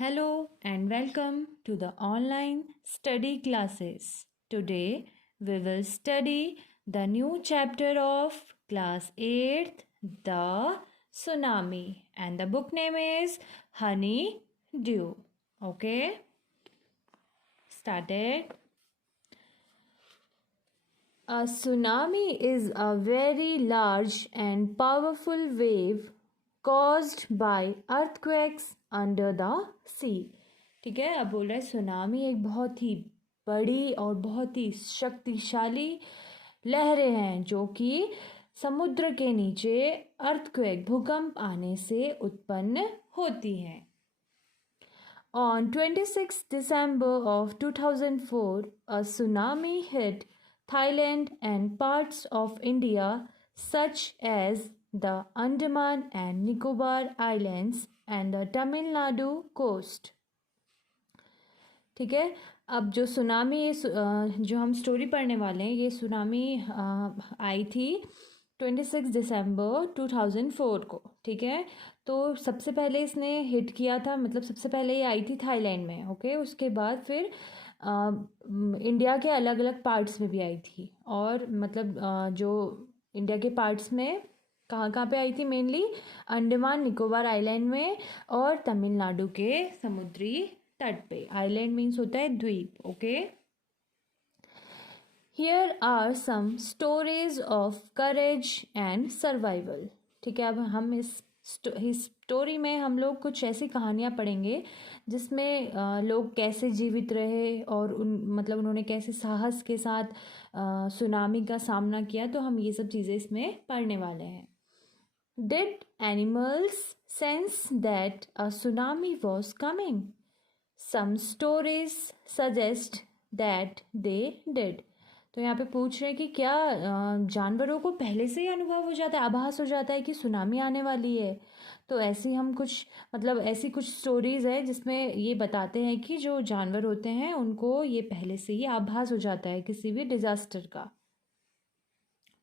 Hello and welcome to the online study classes. Today we will study the new chapter of class 8th, The Tsunami, and the book name is Honey Dew. Okay, started. A tsunami is a very large and powerful wave caused by earthquakes under the sea. ठीक है, अब बोल रहा है tsunami एक बहुत ही बड़ी और बहुत ही शक्तिशाली लहरें हैं जो कि समुद्र के नीचे अर्थक्वेक भूकंप आने से उत्पन्न होती हैं. On 26 December of 2004, a tsunami hit Thailand and parts of India such as the Andaman and Nicobar Islands and the Tamil Nadu coast. ठीक है, अब जो सुनामी जो हम स्टोरी पढ़ने वाले हैं, ये सुनामी आई थी 26 दिसंबर 2004 को. ठीक है, तो सबसे पहले इसने हिट किया था, मतलब सबसे पहले ये आई थी थाईलैंड में. ओके, उसके बाद फिर इंडिया के अलग अलग पार्ट्स में भी आई थी. और मतलब जो इंडिया के पार्ट्स में कहाँ कहाँ पे आई थी, मेनली अंडमान निकोबार आइलैंड में और तमिलनाडु के समुद्री तट पे. आइलैंड मीन्स होता है द्वीप. Okay, here are some stories of courage and survival. ठीक है, अब हम इस स्टोरी में हम लोग कुछ ऐसी कहानियाँ पढ़ेंगे जिसमें लोग कैसे जीवित रहे और मतलब उन्होंने कैसे साहस के साथ सुनामी का सामना किया. तो हम ये सब चीज़ें इसमें पढ़ने वाले हैं. Did animals sense that a tsunami was coming? Some stories suggest that they did. तो यहाँ पे पूछ रहे हैं कि क्या जानवरों को पहले से ही अनुभव हो जाता है, आभास हो जाता है कि सुनामी आने वाली है. तो ऐसी हम कुछ मतलब ऐसी कुछ स्टोरीज़ है जिसमें ये बताते हैं कि जो जानवर होते हैं उनको ये पहले से ही आभास हो जाता है किसी भी डिजास्टर का.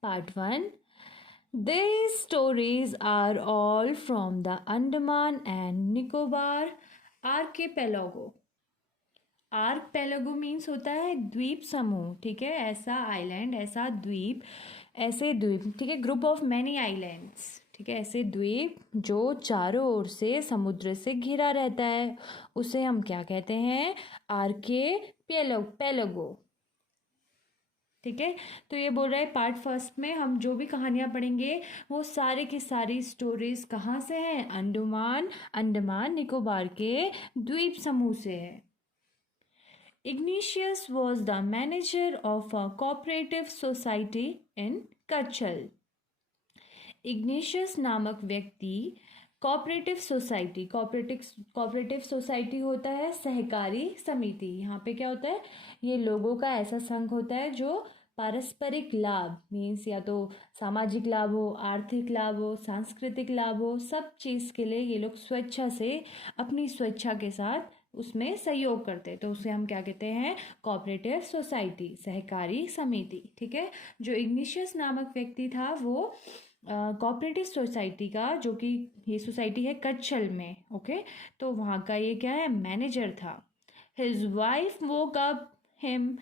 Part 1. These stories are all from the Andaman and Nicobar archipelago. Archipelago means होता है द्वीप समूह. ठीक है, ऐसा आइलैंड, ऐसा द्वीप, ऐसे द्वीप. ठीक है, ग्रुप ऑफ मैनी आइलैंड्स. ठीक है, ऐसे द्वीप जो चारों ओर से समुद्र से घिरा रहता है, उसे हम क्या कहते हैं, आर्किपेलागो. ठीक है, तो ये बोल रहा है पार्ट फर्स्ट में हम जो भी कहानियाँ पढ़ेंगे वो सारे की सारी स्टोरीज कहाँ से हैं, अंडमान निकोबार के द्वीप समूह से है. Ignatius was the manager of a cooperative society in Kachal. Ignatius नामक व्यक्ति कोऑपरेटिव सोसाइटी होता है सहकारी समिति. यहाँ पे क्या होता है, ये लोगों का ऐसा संघ होता है जो पारस्परिक लाभ मीन्स या तो सामाजिक लाभ हो, आर्थिक लाभ हो, सांस्कृतिक लाभ हो, सब चीज़ के लिए ये लोग स्वेच्छा से अपनी स्वेच्छा के साथ उसमें सहयोग करते हैं. तो उसे हम क्या कहते हैं, कोऑपरेटिव सोसाइटी, सहकारी समिति. ठीक है, जो इग्निशियस नामक व्यक्ति था वो कोऑपरेटिव सोसाइटी का, जो कि ये सोसाइटी है कच्छल में. ओके, तो वहाँ का ये क्या है, मैनेजर था. His wife woke up him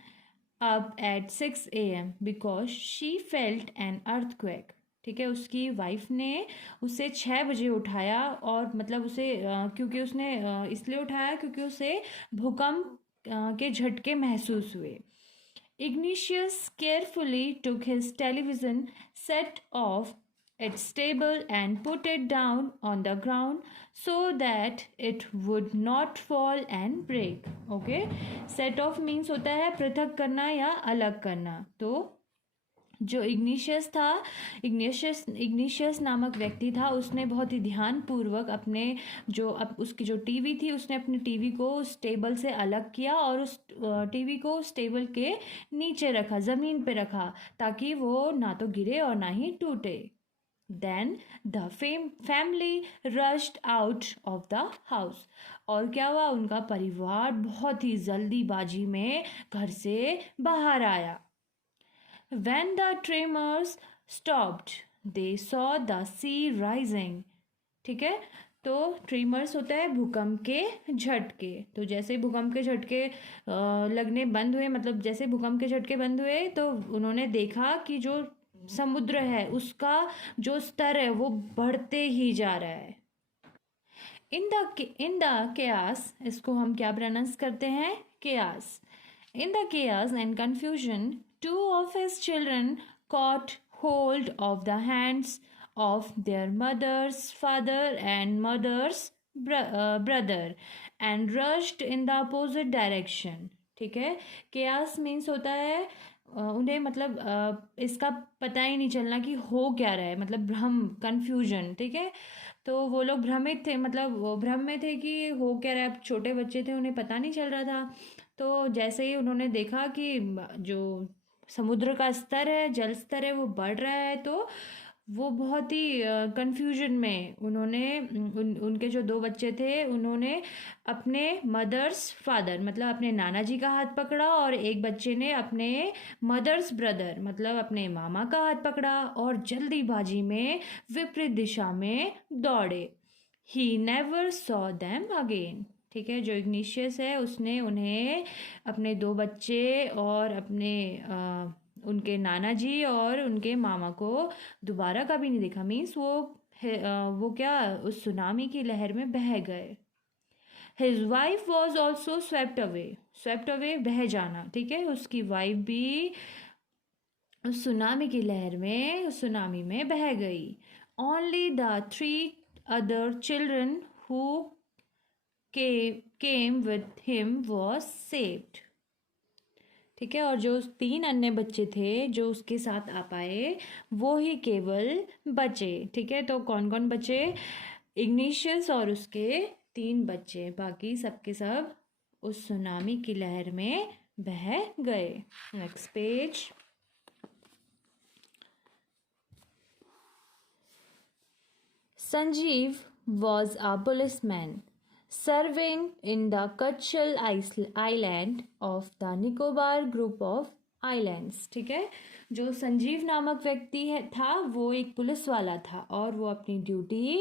up at 6 a.m. because she felt an earthquake. ठीक है, उसकी वाइफ ने उसे 6 बजे उठाया और मतलब उसे क्योंकि उसने इसलिए उठाया क्योंकि उसे भूकंप के झटके महसूस हुए. Ignatius carefully took his television set off its table and put it down on the ground so that it would not fall and break. Okay, set off means होता है पृथक करना या अलग करना. तो जो इग्निशियस नामक व्यक्ति था उसने बहुत ही ध्यानपूर्वक अपने उसकी जो टीवी थी, उसने अपनी टीवी को उस टेबल से अलग किया और उस टीवी को उस टेबल के नीचे रखा, ज़मीन पे रखा, ताकि वो ना तो गिरे और ना ही टूटे. Then the family rushed out of the house. और क्या हुआ, उनका परिवार बहुत ही जल्दीबाजी में घर से बाहर आया. When the tremors stopped, they saw the sea rising. ठीक है, तो ट्रीमर्स होता है भूकंप के झटके। तो जैसे भूकंप के झटके लगने बंद हुए, मतलब जैसे भूकंप के झटके बंद हुए तो उन्होंने देखा कि जो समुद्र है उसका जो स्तर है वो बढ़ते ही जा रहा है। इन द केयास, इसको हम क्या प्रोनाउंस करते हैं, chaos. In the chaos and confusion, two of his children caught hold of the hands of their mother's father and mother's brother and rushed in the opposite direction। ठीक है, केयास मीन्स होता है उन्हें मतलब इसका पता ही नहीं चलना कि हो क्या रहा है, मतलब भ्रम, कंफ्यूजन। ठीक है, तो वो लोग भ्रमित थे, मतलब वो भ्रम में थे कि हो क्या रहा है। छोटे बच्चे थे, उन्हें पता नहीं चल रहा था। तो जैसे ही उन्होंने देखा कि जो समुद्र का स्तर है, जल स्तर है, वो बढ़ रहा है, तो वो बहुत ही कंफ्यूजन में उन्होंने उनके जो दो बच्चे थे उन्होंने अपने मदर्स फादर मतलब अपने नाना जी का हाथ पकड़ा, और एक बच्चे ने अपने मदर्स ब्रदर मतलब अपने मामा का हाथ पकड़ा और जल्दीबाजी में विपरीत दिशा में दौड़े। He never saw them again. ठीक है, जो इग्निशियस है उसने उन्हें, अपने दो बच्चे और अपने उनके नाना जी और उनके मामा को दोबारा कभी नहीं देखा। मीन्स वो क्या उस सुनामी की लहर में बह गए। His wife was also swept away. Swept away बह जाना, ठीक है, उसकी वाइफ भी उस सुनामी की लहर में, उस सुनामी में बह गई। Only the 3 other children who came with him was saved। ठीक है, और जो 3 अन्य बच्चे थे जो उसके साथ आ पाए वो ही केवल बचे। ठीक है, तो कौन कौन बचे, इग्निशियस और उसके 3 बच्चे, बाकी सबके सब उस सुनामी की लहर में बह गए। Next page. Sanjeev was a policeman serving in the Kachal Island of the Nicobar group of islands। ठीक है, जो संजीव नामक व्यक्ति है था वो एक पुलिस वाला था और वो अपनी ड्यूटी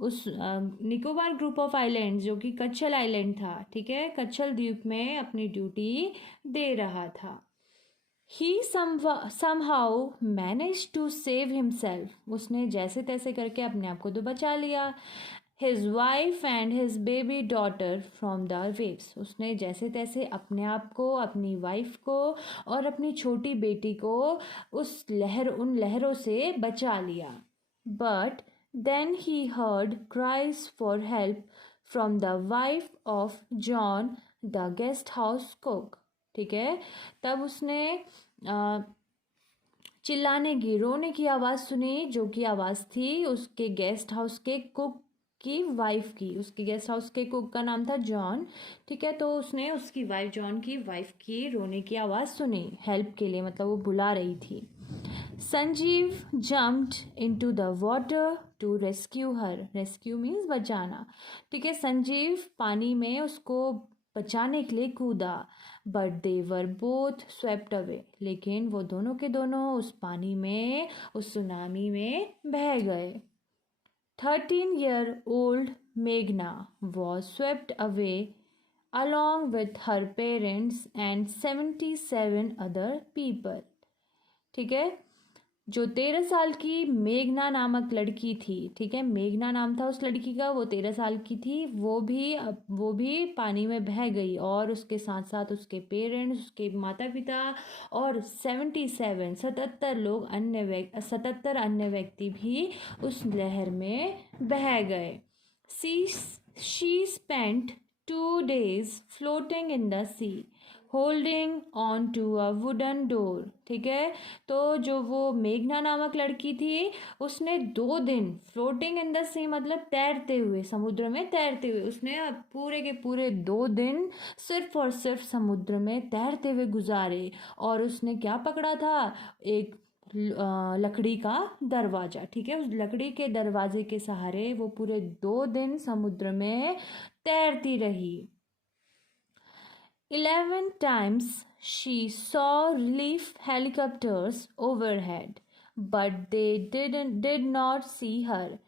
उस निकोबार ग्रुप ऑफ आइलैंड जो कि कच्छल आइलैंड था, ठीक है, कच्छल द्वीप में अपनी ड्यूटी दे रहा था। He somehow managed to save himself। उसने जैसे तैसे करके अपने आप को तो बचा लिया। His wife and his baby daughter from the waves। उसने जैसे तैसे अपने आप को, अपनी वाइफ को और अपनी छोटी बेटी को उन लहरों से बचा लिया। But then he heard cries for help from the wife of John the guest house cook। ठीक है, तब उसने चिल्लाने की, रोने की आवाज़ सुनी, जो कि आवाज़ थी उसके गेस्ट हाउस के कुक की वाइफ की। उसके गेस्ट हाउस के कुक का नाम था जॉन। ठीक है, तो उसने उसकी वाइफ, जॉन की वाइफ की रोने की आवाज़ सुनी हेल्प के लिए, मतलब वो बुला रही थी। Sanjeev jumped into the water to rescue her. Rescue means बचाना। ठीक है, संजीव पानी में उसको बचाने के लिए कूदा। But they were both swept away. लेकिन वो दोनों के दोनों उस पानी में, उस सुनामी में बह गए। 13-year-old मेघना was swept away along with her parents and 77 other people। ठीक है, जो 13 साल की मेघना नामक लड़की थी, ठीक है, मेघना नाम था उस लड़की का, वो 13 साल की थी, वो भी पानी में बह गई और उसके साथ साथ उसके पेरेंट्स, उसके माता पिता और 77 लोग, 77 अन्य व्यक्ति भी उस लहर में बह गए। She spent 2 days floating in the sea holding on to a wooden door. ठीक है, तो जो वो मेघना नामक लड़की थी उसने 2 दिन फ्लोटिंग इन द सी मतलब तैरते हुए, समुद्र में तैरते हुए, उसने पूरे के पूरे 2 दिन सिर्फ और सिर्फ समुद्र में तैरते हुए गुजारे। और उसने क्या पकड़ा था, एक लकड़ी का दरवाज़ा। ठीक है, उस लकड़ी के दरवाजे के सहारे वो पूरे 2 दिन समुद्र में तैरती रही। 11 times she saw relief helicopters overhead, but they did not see her।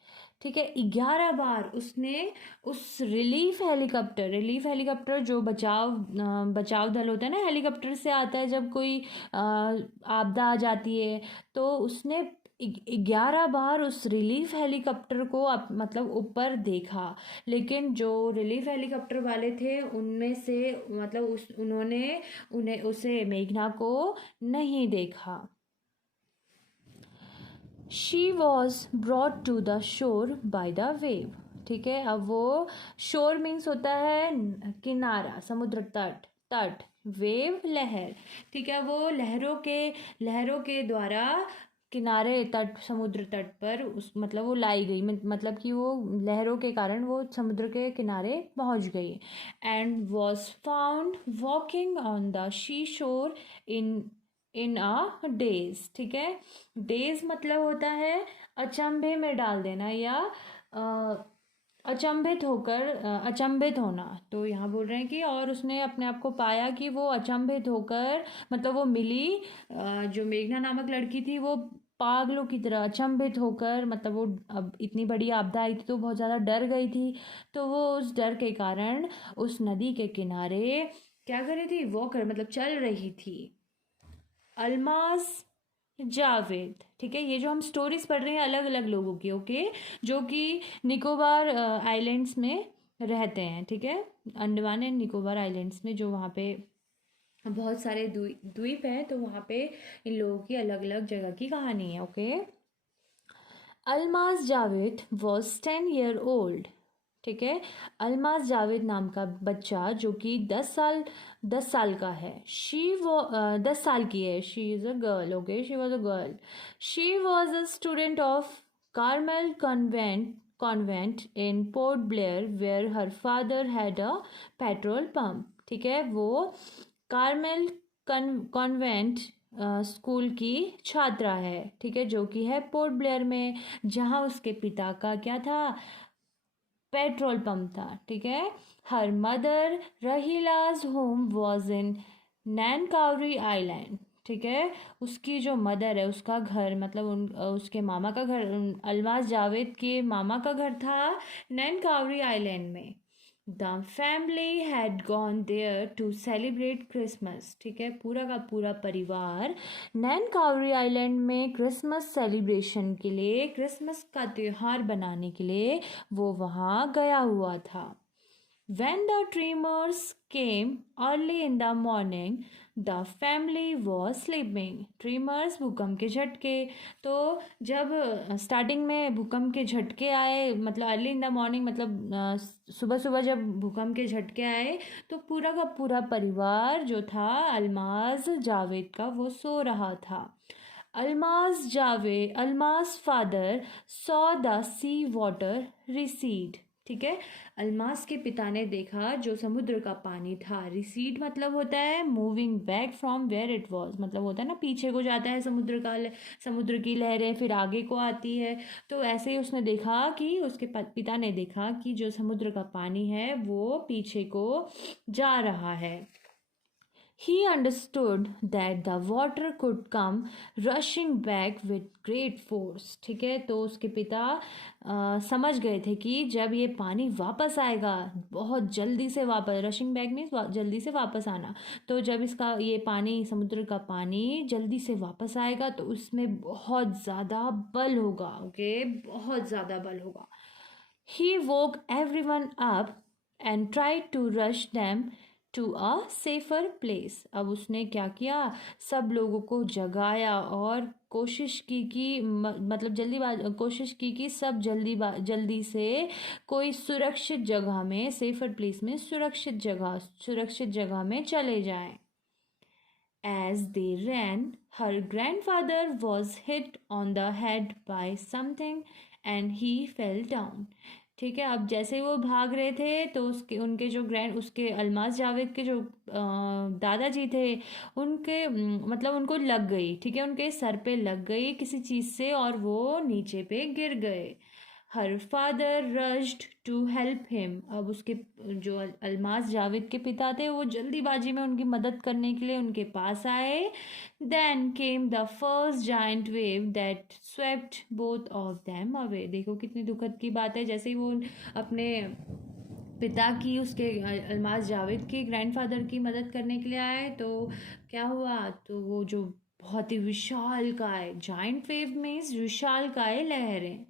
ठीक है, 11 बार उसने उस रिलीफ हेलीकॉप्टर जो बचाव दल होता है ना, हेलीकॉप्टर से आता है जब कोई आपदा आ जाती है, तो उसने 11 बार उस रिलीफ हेलीकॉप्टर को मतलब ऊपर देखा, लेकिन जो रिलीफ हेलीकॉप्टर वाले थे उनमें से मतलब उन्होंने उन्हें उसे मेघना को नहीं देखा। She was brought to the shore by the wave. ठीक है, अब वो शोर मीन्स होता है किनारा, समुद्र तट, तट, वेव लहर। ठीक है, वो लहरों के द्वारा किनारे तट, समुद्र तट पर उस मतलब वो लाई गई, मतलब कि वो लहरों के कारण वो समुद्र के किनारे पहुंच गई। And was found walking on the she शोर इन अ डेज। ठीक है, डेज मतलब होता है अचंभे में डाल देना या अचंभित होना। तो यहाँ बोल रहे हैं कि और उसने अपने आप को पाया कि वो अचंभित होकर, मतलब वो मिली जो मेघना नामक लड़की थी, वो पागलों की तरह अचंभित होकर, मतलब वो अब इतनी बड़ी आपदा आई थी तो बहुत ज़्यादा डर गई थी, तो वो उस डर के कारण उस नदी के किनारे क्या कर रही थी, वॉक मतलब चल रही थी। अल्मास जावेद। ठीक है, ये जो हम स्टोरीज पढ़ रहे हैं अलग अलग लोगों की, ओके, जो कि निकोबार आइलैंड्स में रहते हैं। ठीक है, अंडमान एंड निकोबार आइलैंड्स में जो वहाँ पे बहुत सारे द्वीप हैं, तो वहाँ पे इन लोगों की अलग अलग जगह की कहानी है। Okay, Almas Javed was 10 year old। ठीक है, अल्मास जावेद नाम का बच्चा जो कि 10 साल का है, 10 साल की है, she is a girl. Okay, she was a girl. She was a student of Carmel convent in Port Blair where her father had a petrol pump. ठीक है, वो कार्मेल कॉन्वेंट स्कूल की छात्रा है। ठीक है, जो कि है पोर्ट ब्लेयर में, जहाँ उसके पिता का क्या था, पेट्रोल पंप था। ठीक है, her mother Rahila's home was in Nancowry island. ठीक है, उसकी जो मदर है उसका घर, मतलब उसके मामा का घर, अल्मास जावेद के मामा का घर था नैनकावरी आइलैंड में। The family had gone there to celebrate Christmas. ठीक है, पूरा का पूरा परिवार नैनकावरी आइलैंड में क्रिसमस सेलिब्रेशन के लिए, क्रिसमस का त्यौहार बनाने के लिए वो वहाँ गया हुआ था। When the tremors came early in the morning, the family was sleeping. Tremors भूकंप के झटके, तो जब स्टार्टिंग में भूकंप के झटके आए, मतलब अर्ली इन द मॉर्निंग, मतलब सुबह सुबह जब भूकंप के झटके आए, तो पूरा का पूरा परिवार जो था अल्मास जावेद का, वो सो रहा था। Almas father saw the sea water recede. ठीक है, अल्मास के पिता ने देखा जो समुद्र का पानी था, रिसीड मतलब होता है moving back from where it was, मतलब होता है ना पीछे को जाता है समुद्र की लहरें फिर आगे को आती है, तो ऐसे ही उसने देखा कि उसके पिता ने देखा कि जो समुद्र का पानी है वो पीछे को जा रहा है। He understood that the water could come rushing back with great force। ठीक है, तो उसके पिता समझ गए थे कि जब ये पानी वापस आएगा, बहुत जल्दी से वापस, रशिंग बैक मीन्स जल्दी से वापस आना, तो जब इसका ये पानी, समुद्र का पानी जल्दी से वापस आएगा तो उसमें बहुत ज़्यादा बल होगा। ओके, बहुत ज़्यादा बल होगा। He woke everyone up and tried to rush them to a safer place. अब उसने क्या किया, सब लोगों को जगाया और कोशिश की कि मतलब कोशिश की कि सब जल्दी से कोई सुरक्षित जगह में, सेफर प्लेस में, सुरक्षित जगह में चले जाएं। As they ran, her grandfather was hit on the head by something and he fell down। ठीक है, अब जैसे ही वो भाग रहे थे तो उनके जो उसके अल्मास जावेद के जो दादाजी थे, उनके मतलब उनको लग गई। ठीक है, उनके सर पे लग गई किसी चीज़ से और वो नीचे पे गिर गए। Her father rushed to help him. अब उसके जो अल्मास जावेद के पिता थे वो जल्दीबाजी में उनकी मदद करने के लिए उनके पास आए। Then came the first giant wave that swept both of them away. देखो कितनी दुखद की बात है, जैसे ही वो अपने पिता की, उसके अल्मास जावेद के ग्रैंडफादर की मदद करने के लिए आए तो क्या हुआ, तो वो जो बहुत ही विशाल काय, जाइंट वेव मीन्स विशाल काय लहरें,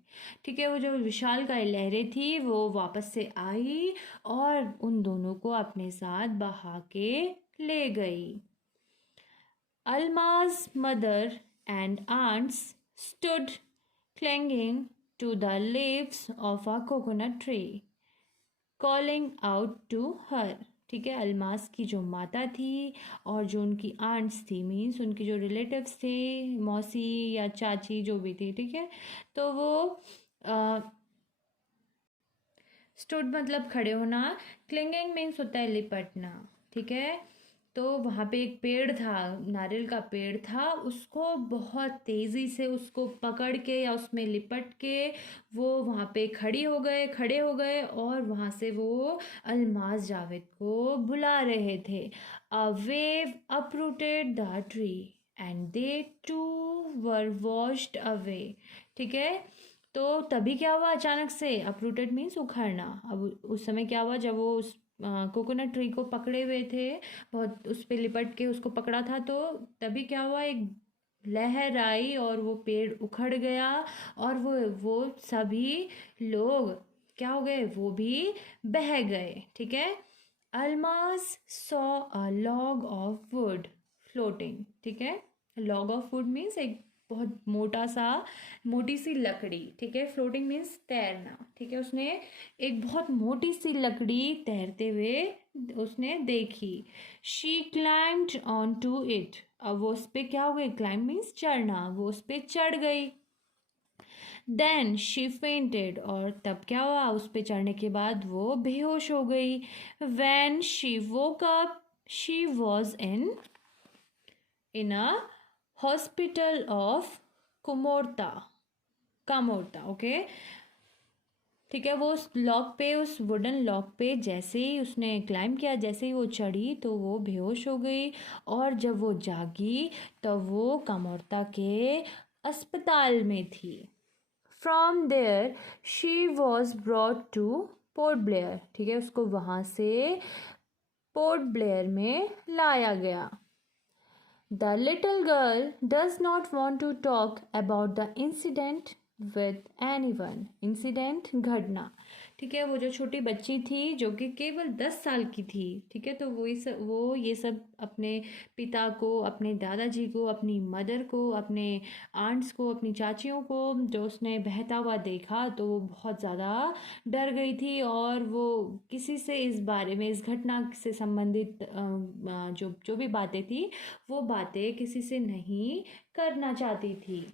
ठीक है, वो जो विशाल काय लहरें थी वो वापस से आई और उन दोनों को अपने साथ बहा के ले गई। Alma's mother and aunts stood clinging to the leaves of a coconut tree, calling out to her। ठीक है, अलमास की जो माता थी और जो उनकी आंट्स थी, मीन्स उनकी जो रिलेटिव्स थे, मौसी या चाची जो भी थी, ठीक है, तो वो स्टूड मतलब खड़े होना, क्लिंगिंग मीन्स होता है लिपटना, ठीक है। तो वहाँ पे एक पेड़ था, नारियल का पेड़ था, उसको बहुत तेज़ी से उसको पकड़ के या उसमें लिपट के वो वहाँ पे खड़े हो गए और वहाँ से वो अल्मास जावेद को बुला रहे थे। A wave uprooted the tree and they too were washed away. ठीक है, तो तभी क्या हुआ, अचानक से अपरूटेड मीन्स उखड़ना। अब उस समय क्या हुआ, जब वो उस कोकोनट ट्री को पकड़े हुए थे, बहुत उस पे लिपट के उसको पकड़ा था, तो तभी क्या हुआ, एक लहर आई और वो पेड़ उखड़ गया और वो सभी लोग क्या हो गए, वो भी बह गए। ठीक है, Almas saw a log of would floating. ठीक है, लॉग ऑफ वुड मीन्स एक बहुत मोटी सी लकड़ी। ठीक है, फ्लोटिंग मीन्स तैरना। ठीक है, उसने एक बहुत मोटी सी लकड़ी तैरते हुए उसने देखी। She climbed on to it. अब वो उस पर क्या हो गई, क्लाइंब मीन्स चढ़ना, वो उस पर चढ़ गई। देन शी फेंटेड, और तब क्या हुआ, उस पर चढ़ने के बाद वो बेहोश हो गई। When she woke up she was in a hospital of Kamorta. Okay, ठीक है, वो उस लॉक पे, उस वुडन लॉक पे जैसे ही उसने क्लाइंब किया, जैसे ही वो चढ़ी तो वो बेहोश हो गई और जब वो जागी तो वो कामोर्ता के अस्पताल में थी। From there she was brought to Port Blair. ठीक है, उसको वहाँ से पोर्ट ब्लेयर में लाया गया। The little girl does not want to talk about the incident with anyone। Incident घटना। ठीक है, वो जो छोटी बच्ची थी जो कि केवल 10 साल की थी, ठीक है, तो वो ये सब अपने पिता को, अपने दादाजी को, अपनी मदर को, अपने आंट्स को, अपनी चाचियों को जो उसने बहता हुआ देखा तो वो बहुत ज़्यादा डर गई थी और वो किसी से इस बारे में, इस घटना से संबंधित जो जो भी बातें थी वो बातें किसी से नहीं करना चाहती थी।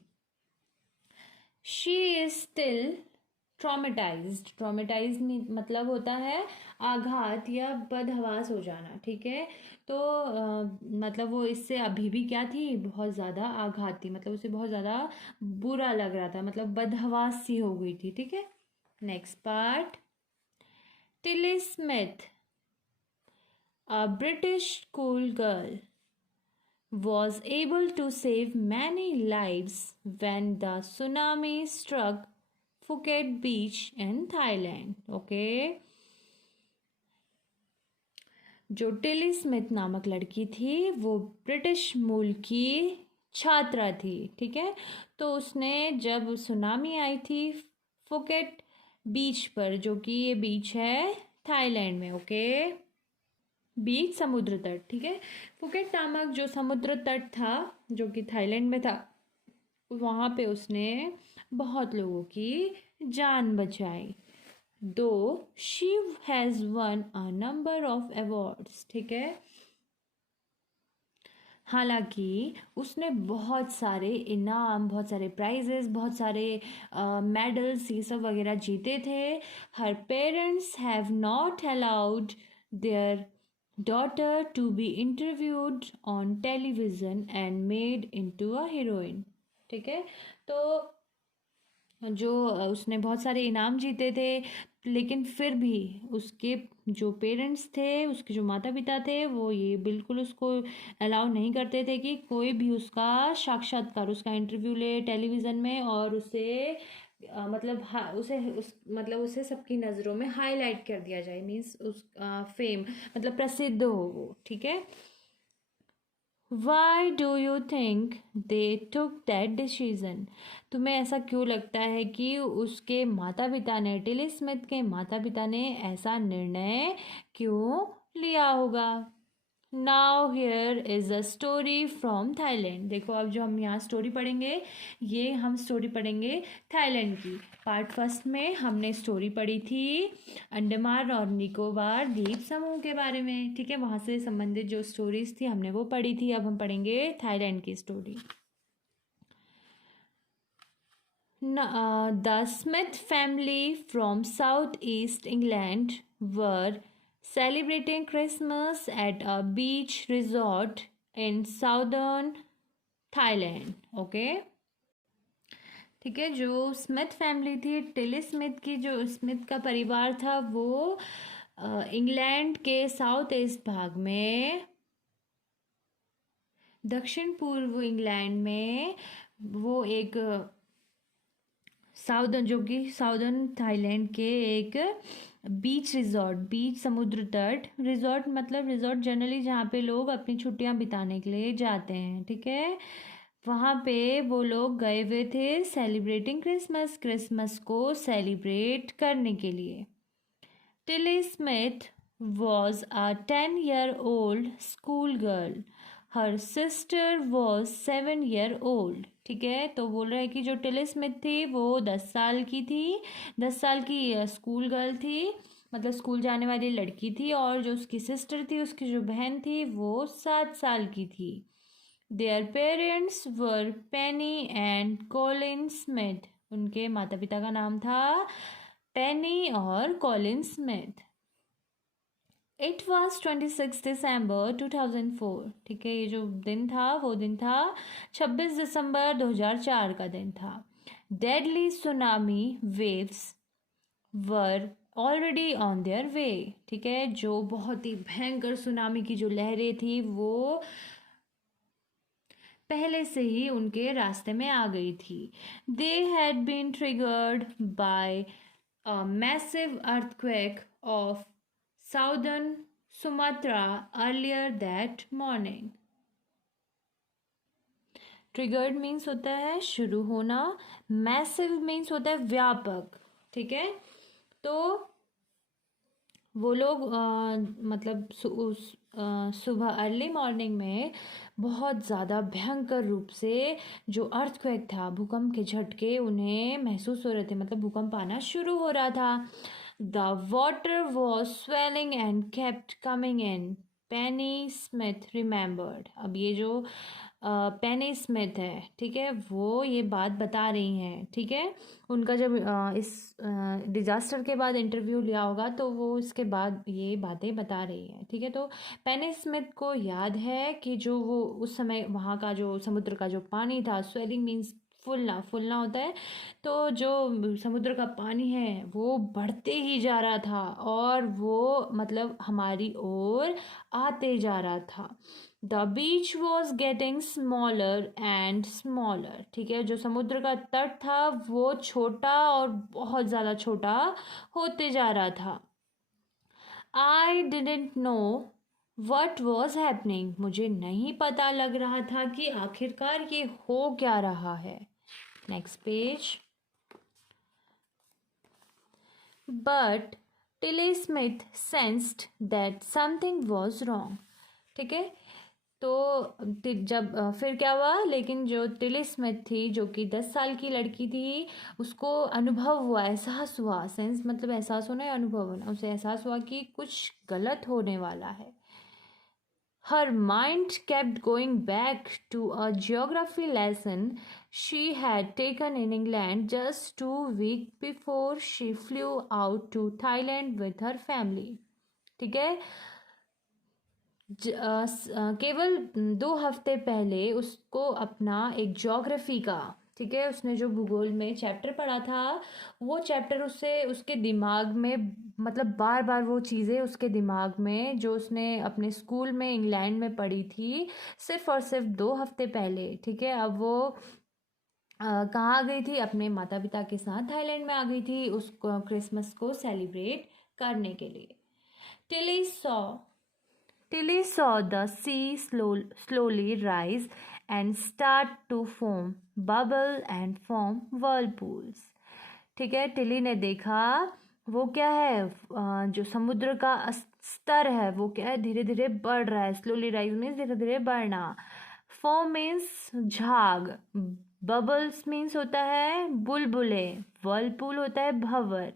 शी इज स्टिल ट्रॉमेटाइज्ड मतलब होता है आघात या बदहवास हो जाना। ठीक है, तो मतलब वो इससे अभी भी क्या थी, बहुत ज़्यादा आघात थी, मतलब उसे बहुत ज़्यादा बुरा लग रहा था, मतलब बदहवास सी हो गई थी। ठीक है, next part. Tilly Smith, a British school girl, was able to save many lives when the tsunami struck Phuket beach in Thailand. Okay, जो टिली स्मिथ नामक लड़की थी वो ब्रिटिश मूल की छात्रा थी। ठीक है, तो उसने जब सुनामी आई थी फुकेट बीच पर, जो कि ये बीच है थाईलैंड में। ओके, बीच समुद्र तट। ठीक है, फुकेट नामक जो समुद्र तट था जो कि थाईलैंड में था, वहाँ पे उसने बहुत लोगों की जान बचाई। दो she has one a number of awards. ठीक है, हालांकि उसने बहुत सारे इनाम, बहुत सारे प्राइजेस, बहुत सारे मेडल्स ये सब वगैरह जीते थे। Her parents have not allowed their daughter to be interviewed on television and made into a heroine। ठीक है, तो जो उसने बहुत सारे इनाम जीते थे, लेकिन फिर भी उसके जो पेरेंट्स थे, उसके जो माता पिता थे, वो ये बिल्कुल उसको अलाउ नहीं करते थे कि कोई भी उसका साक्षात्कार, उसका इंटरव्यू ले टेलीविज़न में और उसे मतलब मतलब उसे सबकी नज़रों में हाईलाइट कर दिया जाए, मीन्स उस फेम मतलब प्रसिद्ध हो वो, ठीक है। Why do you think they took that decision? तुम्हें ऐसा क्यों लगता है कि उसके माता पिता ने, टिली स्मिथ के माता पिता ने ऐसा निर्णय क्यों लिया होगा? Now here is a story from Thailand. देखो अब जो हम यहाँ स्टोरी पढ़ेंगे, ये हम स्टोरी पढ़ेंगे थाईलैंड की। पार्ट फर्स्ट में हमने स्टोरी पढ़ी थी अंडमान और निकोबार द्वीप समूह के बारे में, ठीक है। वहाँ से संबंधित जो स्टोरीज थी हमने वो पढ़ी थी। अब हम पढ़ेंगे थाईलैंड की story. The Smith family from southeast England were celebrating Christmas at a beach resort in southern Thailand. Okay. ठीक है, जो स्मिथ फैमिली थी, टिली स्मिथ की, जो स्मिथ का परिवार था, वो इंग्लैंड के साउथ ईस्ट भाग में, दक्षिण पूर्व इंग्लैंड में, वो एक साउदर्न, जो कि साउदर्न थाईलैंड के एक बीच रिजॉर्ट, बीच समुद्र तट, रिजॉर्ट मतलब रिजॉर्ट जनरली जहाँ पे लोग अपनी छुट्टियाँ बिताने के लिए जाते हैं, ठीक है। वहाँ पे वो लोग गए हुए थे सेलिब्रेटिंग क्रिसमस, क्रिसमस को सेलिब्रेट करने के लिए। Tilly Smith was a 10-year-old schoolgirl. Her sister was 7-year-old. ठीक है, तो बोल रहा है कि जो टिली स्मिथ थी वो 10 साल की थी, 10 साल की स्कूल गर्ल थी, मतलब स्कूल जाने वाली लड़की थी, और जो उसकी सिस्टर थी, उसकी जो बहन थी, वो 7 साल की थी। Their parents were Penney and Colin Smith. उनके माता पिता का नाम था पेनी और कॉलिन स्मिथ। It was 26 दिसंबर 2004। ठीक है, ये जो दिन था वो दिन था 26 दिसंबर 2004 का दिन था। Deadly tsunami waves were already on their way। ठीक है, जो बहुत ही भयंकर सुनामी की जो लहरें थी वो पहले से ही उनके रास्ते में आ गई थी। They had been triggered by a massive earthquake of southern Sumatra earlier that morning। Triggered means होता है शुरू होना, मैसिव मीन्स होता है व्यापक, ठीक है। तो वो लोग मतलब सुबह अर्ली मॉर्निंग में बहुत ज़्यादा भयंकर रूप से जो अर्थक्वेक था, भूकंप के झटके उन्हें महसूस हो रहे थे, मतलब भूकंप आना शुरू हो रहा था। The water was swelling and kept coming in, Penney Smith remembered. अब ये जो पेनी स्मिथ है, ठीक है, वो ये बात बता रही हैं, ठीक है। उनका जब इस डिज़ास्टर के बाद इंटरव्यू लिया होगा तो वो इसके बाद ये बातें बता रही है, ठीक है। तो पेनी स्मिथ को याद है कि जो वो उस समय वहाँ का जो समुद्र का जो पानी था, स्वेलिंग मीन्स फूलना, फूलना होता है, तो जो समुद्र का पानी है वो बढ़ते ही जा रहा था और वो मतलब हमारी ओर आते जा रहा था। The beach was getting smaller and smaller. ठीक है, जो समुद्र का तट था वो छोटा और बहुत ज़्यादा छोटा होते जा रहा था। I didn't know what was happening. मुझे नहीं पता लग रहा था कि आखिरकार ये हो क्या रहा है। Next page. But Tilly Smith sensed that something was wrong. ठीक है, तो जब फिर क्या हुआ, लेकिन जो टिली स्मिथ थी जो कि 10 साल की लड़की थी, उसको अनुभव हुआ, एहसास हुआ, सेंस मतलब एहसास होना या अनुभव होना, उसे एहसास हुआ कि कुछ गलत होने वाला है। Her mind kept going back to a geography lesson she had taken in England just 2 weeks before she flew out to Thailand with her family। ठीक है, केवल 2 हफ्ते पहले उसको अपना एक ज्योग्राफी का, ठीक है, उसने जो भूगोल में चैप्टर पढ़ा था वो चैप्टर उससे उसके दिमाग में, मतलब बार बार वो चीज़ें उसके दिमाग में जो उसने अपने स्कूल में इंग्लैंड में पढ़ी थी सिर्फ और सिर्फ 2 हफ्ते पहले, ठीक है, अब वो कहाँ आ गई थी, अपने माता पिता के साथ थाईलैंड में आ गई थी उस क्रिसमस को सेलिब्रेट करने के लिए। Tilly saw Tilly saw the sea slowly rise and start to foam, bubble and form whirlpools. ठीक है, टिली ने देखा वो क्या है, जो समुद्र का स्तर है वो क्या है, धीरे धीरे बढ़ रहा है। स्लोली राइज मीन्स धीरे धीरे बढ़ना। फोम मीन्स झाग। बबल्स मीन्स होता है बुलबुले। वर्लपूल होता है भंवर।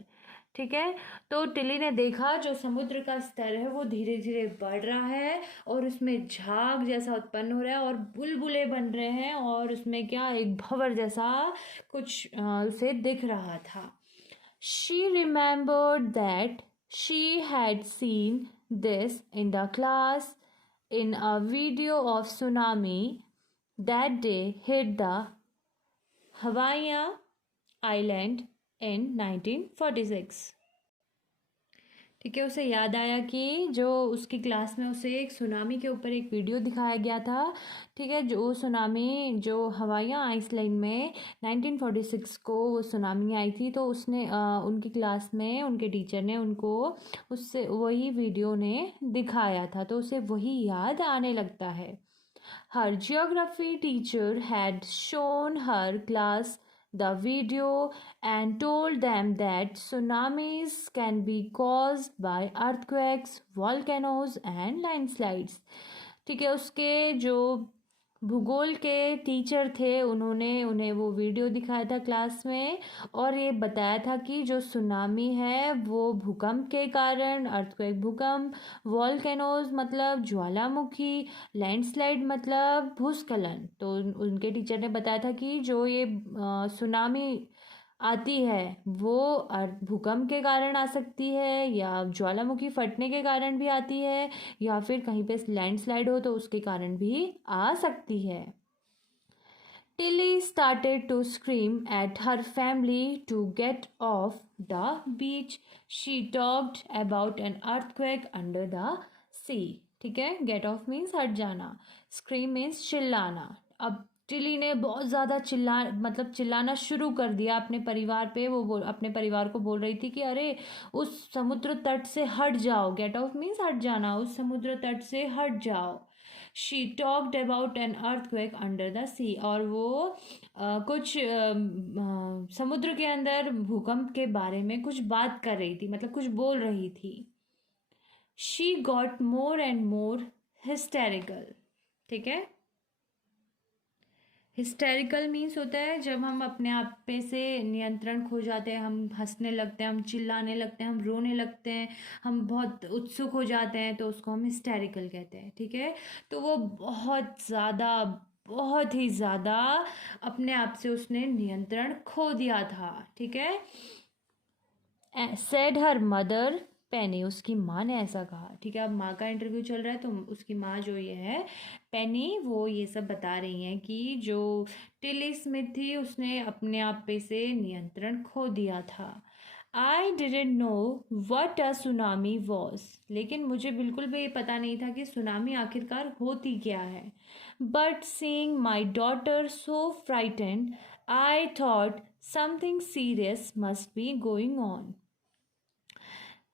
ठीक है, तो टिली ने देखा जो समुद्र का स्तर है वो धीरे धीरे बढ़ रहा है और उसमें झाग जैसा उत्पन्न हो रहा है और बुलबुले बन रहे हैं और उसमें क्या एक भंवर जैसा कुछ उसे दिख रहा था। She remembered that she had seen this in the class in a video of tsunami that day hit the Hawaii Island in 1946। ठीक है, उसे याद आया कि जो उसकी क्लास में उसे एक सुनामी के ऊपर एक वीडियो दिखाया गया था। ठीक है, जो सुनामी जो हवाई आइसलैंड में 1946 को वो सुनामी आई थी, तो उसने उनकी क्लास में उनके टीचर ने उनको उससे वही वीडियो ने दिखाया था, तो उसे वही याद आने लगता है। Her geography teacher had shown her class the video and told them that tsunamis can be caused by earthquakes, volcanoes and landslides। ठीक है, उसके जो भूगोल के टीचर थे उन्होंने उन्हें वो वीडियो दिखाया था क्लास में और ये बताया था कि जो सुनामी है वो भूकंप के कारण, अर्थक्वेक भूकंप, वॉल्केनोज मतलब ज्वालामुखी, लैंडस्लाइड मतलब भूस्खलन। तो उनके टीचर ने बताया था कि जो ये सुनामी आती है वो भूकंप के कारण आ सकती है या ज्वालामुखी फटने के कारण भी आती है या फिर कहीं पे लैंडस्लाइड हो तो उसके कारण भी आ सकती है। Tilly started to scream at her family to get off the beach. She talked about an earthquake under the sea। ठीक है, गेट ऑफ मीन्स हट जाना, स्क्रीम मीन्स चिल्लाना। अब टिली ने बहुत ज़्यादा चिल्लाना शुरू कर दिया अपने परिवार पे। वो अपने परिवार को बोल रही थी कि अरे उस समुद्र तट से हट जाओ। गेट ऑफ मीन्स हट जाना, उस समुद्र तट से हट जाओ। She talked about an earthquake under the sea, और वो कुछ समुद्र के अंदर भूकंप के बारे में कुछ बात कर रही थी, मतलब कुछ बोल रही थी। She got more and more hysterical. ठीक है, हिस्टेरिकल मीन्स होता है जब हम अपने आप पे से नियंत्रण खो जाते हैं, हम हंसने लगते हैं, हम चिल्लाने लगते हैं, हम रोने लगते हैं, हम बहुत उत्सुक हो जाते हैं, तो उसको हम हिस्टेरिकल कहते हैं। ठीक है, तो वो बहुत ही ज़्यादा अपने आप से उसने नियंत्रण खो दिया था। ठीक है, सेड हर मदर पेनी, उसकी माँ ने ऐसा कहा। ठीक है, अब माँ का इंटरव्यू चल रहा है तो उसकी माँ जो ये है पेनी, वो ये सब बता रही हैं कि जो टिली स्मिथ थी उसने अपने आप पे से नियंत्रण खो दिया था। I didn't know what a tsunami was, लेकिन मुझे बिल्कुल भी पता नहीं था कि सुनामी आखिरकार होती क्या है। But seeing my daughter so frightened I thought something serious must be going on.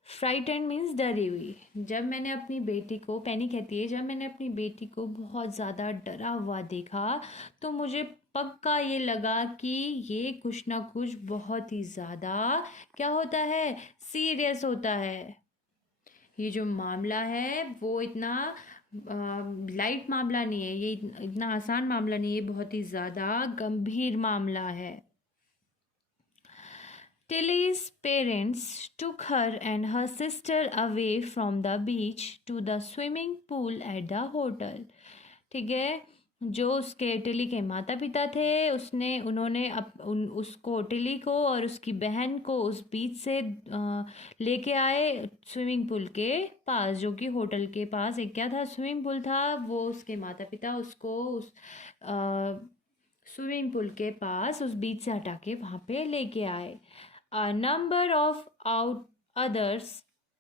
Frightened means डरी हुई। जब मैंने अपनी बेटी को, पेनी कहती है, जब मैंने अपनी बेटी को बहुत ज़्यादा डरा हुआ देखा तो मुझे पक्का ये लगा कि ये कुछ ना कुछ बहुत ही ज़्यादा क्या होता है, सीरियस होता है। ये जो मामला है वो इतना लाइट मामला नहीं है, ये इतना आसान मामला नहीं है, बहुत ही ज़्यादा गंभीर मामला है। Tilly's parents took her and her sister away from the beach to the swimming pool at the hotel। ठीक है, जो उसके टिली के माता पिता थे उन्होंने उसको, टिली को और उसकी बहन को उस बीच से लेके आए स्विमिंग पूल के पास, जो कि होटल के पास एक क्या था, स्विमिंग पूल था। वो उसके माता पिता उसको उस स्विमिंग पूल के पास उस बीच से हटा के वहाँ पे लेके आए. A number of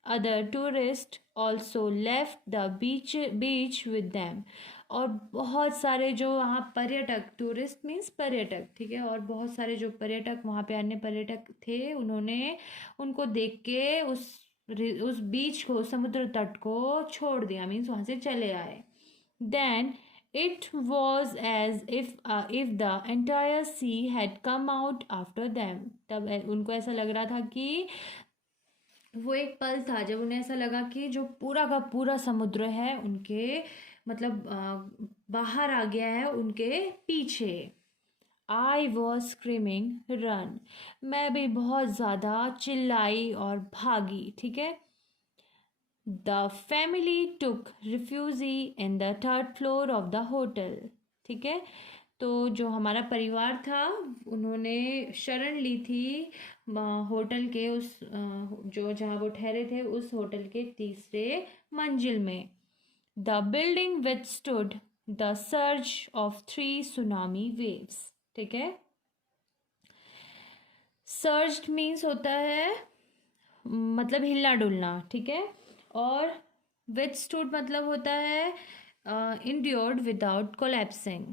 other tourists also left the beach with them. और बहुत सारे जो वहाँ पर्यटक, टूरिस्ट मीन्स पर्यटक, ठीक है, और बहुत सारे जो पर्यटक वहाँ पे अन्य पर्यटक थे, उन्होंने उनको देख के उस बीच को, समुद्र तट को छोड़ दिया, मीन्स वहाँ से चले आए. Then it was as if the entire sea had come out after them. तब उनको ऐसा लग रहा था कि वो एक पल था जब उन्हें ऐसा लगा कि जो पूरा का पूरा समुद्र है उनके मतलब बाहर आ गया है उनके पीछे. I was screaming run. मैं भी बहुत ज़्यादा चिल्लाई और भागी, ठीक है. The family took refugee in the third floor of the hotel. ठीक है, तो जो हमारा परिवार था उन्होंने शरण ली थी होटल के उस जो जहाँ वो ठहरे थे उस होटल के तीसरे मंजिल में. The building withstood the surge of 3 tsunami waves. ठीक है, सर्ज मीन्स होता है मतलब हिलना डुलना, ठीक है, और विथस्टूड मतलब होता है इंड्योर्ड विदाउट कोलैप्सिंग,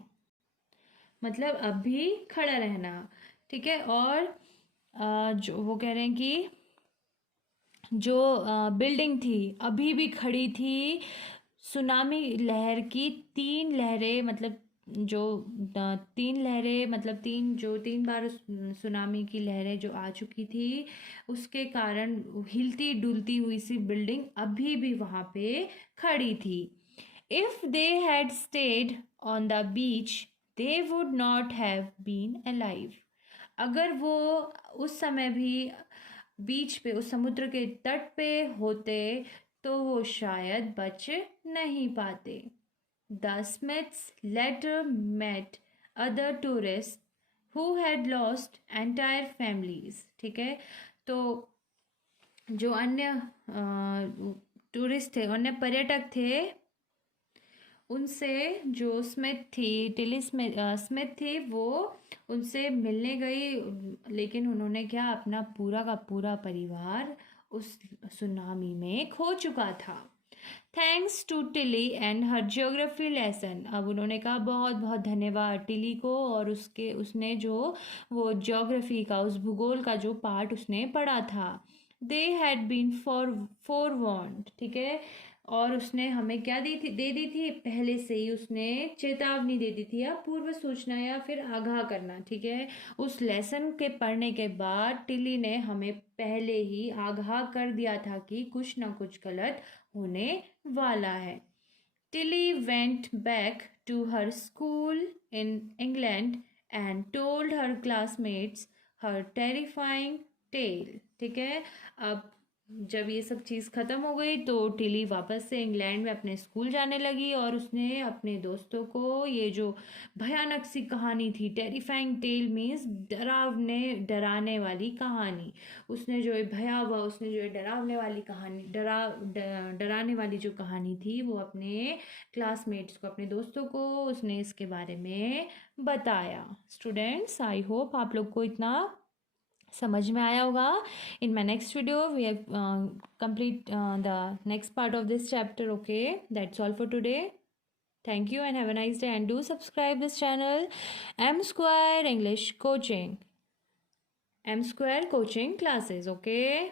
मतलब अभी खड़ा रहना. ठीक है, और जो वो कह रहे हैं कि जो बिल्डिंग थी अभी भी खड़ी थी. सुनामी लहर की 3 लहरें मतलब जो 3 लहरें मतलब 3 बार सुनामी की लहरें जो आ चुकी थी उसके कारण हिलती डुलती हुई सी बिल्डिंग अभी भी वहाँ पे खड़ी थी. If they had stayed on the beach they would not have been alive. अगर वो उस समय भी बीच पे उस समुद्र के तट पे होते तो वो शायद बच नहीं पाते. The Smiths later met other tourists who had lost entire families. ठीक है, तो जो अन्य टूरिस्ट थे, अन्य पर्यटक थे, उनसे जो स्मिथ थी, टिली स्मिथ थी, वो उनसे मिलने गई, लेकिन उन्होंने क्या अपना पूरा का पूरा परिवार उस सुनामी में खो चुका था. Thanks to Tilly and her geography lesson. अब उन्होंने कहा बहुत बहुत धन्यवाद टिली को और उसने जो वो जियोग्राफी का उस भूगोल का जो पार्ट उसने पढ़ा था. They had been forewarned. ठीक है, और उसने हमें क्या दे दी थी पहले से ही, उसने चेतावनी दे दी थी या पूर्व सूचना या फिर आगाह करना. ठीक है, उस लेसन के पढ़ने के बाद टिली ने हमें पहले ही आगाह कर दिया था कि कुछ ना कुछ गलत होने वाला है. Tilly went back to her school in England and told her classmates her terrifying tale. ठीक है, अब जब ये सब चीज़ ख़त्म हो गई तो टिली वापस से इंग्लैंड में अपने स्कूल जाने लगी और उसने अपने दोस्तों को ये जो भयानक सी कहानी थी, टेरिफाइंग टेल मीन्स डराने वाली कहानी, उसने जो भयावह उसने जो डरावने वाली कहानी डराने वाली जो कहानी थी वो अपने क्लासमेट्स को, अपने दोस्तों को उसने इसके बारे में बताया. स्टूडेंट्स, आई होप आप लोग को इतना समझ में आया होगा. In my next video we have complete the next part of this chapter. Okay, that's all for today. Thank you and have a nice day, and do subscribe this channel, M Square English Coaching, M Square Coaching Classes. Okay.